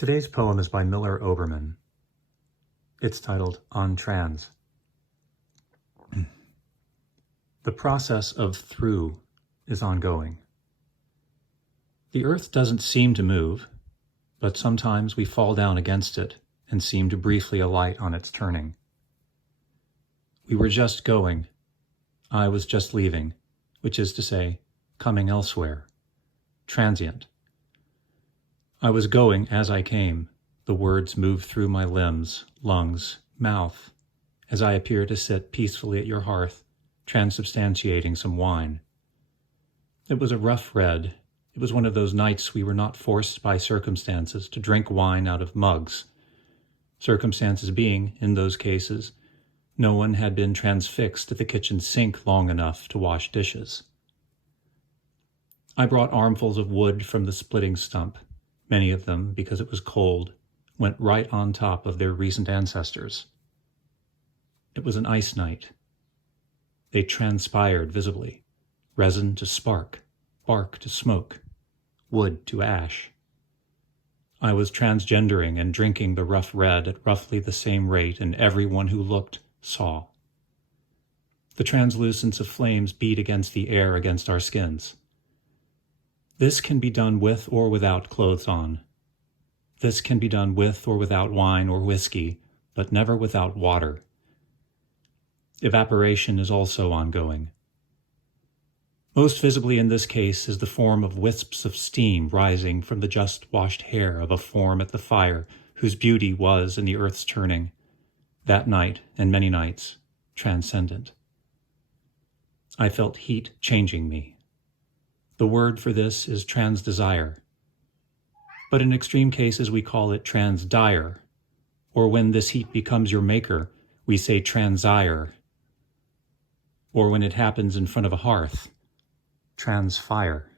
Today's poem is by Miller Oberman. It's titled On Trans. The process of through is ongoing. The earth doesn't seem to move, but sometimes we fall down against it and seem to briefly alight on its turning. We were just going. I was just leaving, which is to say, coming elsewhere. Transient. I was going as I came. The words moved through my limbs, lungs, mouth, as I appear to sit peacefully at your hearth, transubstantiating some wine. It was a rough red. It was one of those nights we were not forced by circumstances to drink wine out of mugs. Circumstances being, in those cases, no one had been transfixed at the kitchen sink long enough to wash dishes. I brought armfuls of wood from the splitting stump. Many of them, because it was cold, went right on top of their recent ancestors. It was an ice night. They transpired visibly, resin to spark, bark to smoke, wood to ash. I was transgendering and drinking the rough red at roughly the same rate, and everyone who looked saw. The translucence of flames beat against the air against our skins. This can be done with or without clothes on. This can be done with or without wine or whiskey, but never without water. Evaporation is also ongoing. Most visibly in this case is the form of wisps of steam rising from the just-washed hair of a form at the fire whose beauty was in the earth's turning, that night and many nights, transcendent. I felt heat changing me. The word for this is trans-desire, but in extreme cases we call it trans-dire, or when this heat becomes your maker, we say transire, or when it happens in front of a hearth, trans-fire.